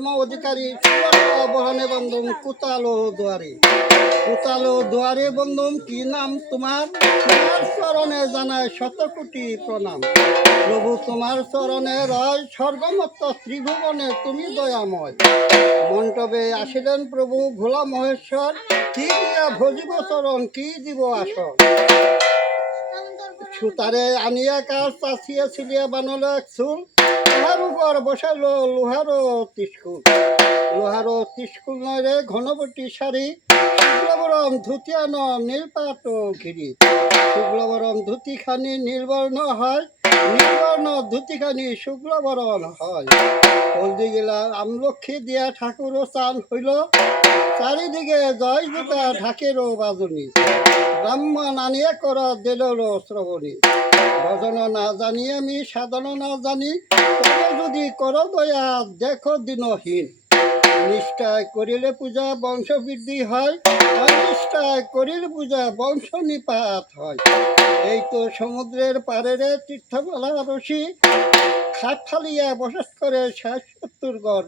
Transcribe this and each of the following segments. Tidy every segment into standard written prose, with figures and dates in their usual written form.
ধর্ম অধিকারী বহনে বন্ধুম কুতালো দুয়ারে বন্ধুম কি নাম তোমার চরণে জানায় শত কোটি প্রণাম প্রভু তোমার চরণে রয় স্বর্গমত্ত ত্রিভুবনে তুমি দয়াময় মণ্ডপে আসিলেন প্রভু ভোলা মহেশ্বর কি দিয়া ভজিব চরণ কি দিব আসর সুতারে আনিয়া কাজ চাচিয়া ছিলিয়া বানলো এক চুল তাহার উপর বসাইল লোহারো তিস্কুল নয় রে ঘনবটি শাড়ি শুক্লবরণ ধুতিয়ান নীলপাট ঘিরি শুক্লবরণ ধুতিখানি নীলবর্ণ হয় নীলবর্ণ ধুতিখানি শুক্লবরণ হয় হলদি গেলা আমলক্ষী দিয়া ঠাকুর চান হইল চারিদিকে জয় জুতা ঢাকেরও বাজনী ব্রাহ্মণ আনিয়া কর দিল শ্রবণী ভজন না জানি আমি সাধন না জানি তবে যদি কর দয়া দেখো দিনহীন নিষ্ঠায় করিলে পূজা বংশ বৃদ্ধি হয় অনিষ্ঠায় করিলে পূজা বংশ নিপাত হয় এই তো সমুদ্রের পাড়েরে তীর্থমালা রশি খাট ফালিয়া বসত করে ৭৭ গড়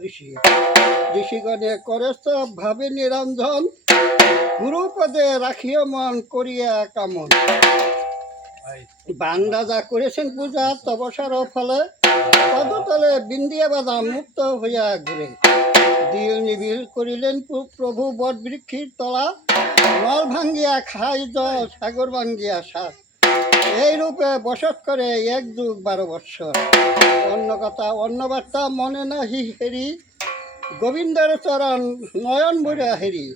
ঋষিগণে করে সব ভাবে নিরঞ্জন গুরুপদে রাখিও মন করিয়া কামন বান রাজা করেছেন পূজা তপসার ফলে পদতলে বিন্দিয়া বাধা মুক্ত হইয়া ঘুরে দিল নিবিল করিলেন প্রভু বট বৃক্ষির তলা নল ভাঙ্গিয়া খাই জল সাগর ভাঙ্গিয়া সাত এই রূপে বসত করে ১ যুগ ১২ বৎসর অন্য কথা অন্য বার্তা মনে নাহি হেরি গোবিন্দের চরণ নয়ন ভরিয়া হেরি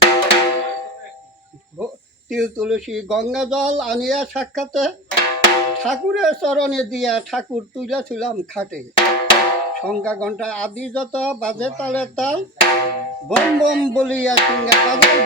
তিল তুলসী গঙ্গা জল আনিয়া সাক্ষাতে ঠাকুরের চরণে দিয়া ঠাকুর তুলিয়াছিলাম খাটে সংখ্যা ঘন্টা আদি যত বাজে তালে তাল বম বম বলিয়া সিঙ্গা বাজাই